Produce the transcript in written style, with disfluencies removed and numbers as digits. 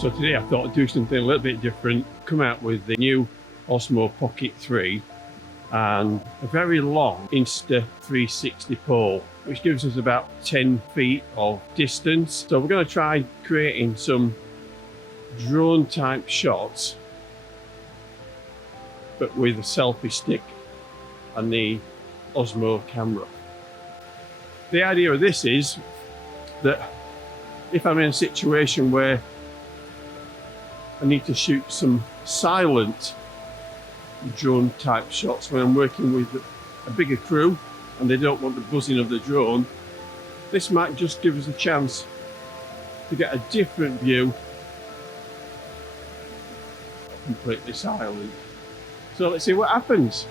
So today I thought I'd do something a little bit different, come out with the new Osmo Pocket 3 and a very long Insta 360 pole, which gives us about 10 feet of distance. So we're going to try creating some drone type shots, but with a selfie stick and the Osmo camera. The idea of this is that if I'm in a situation where I need to shoot some silent drone type shots when I'm working with a bigger crew and they don't want the buzzing of the drone, this might just give us a chance to get a different view, completely silent. So let's see what happens.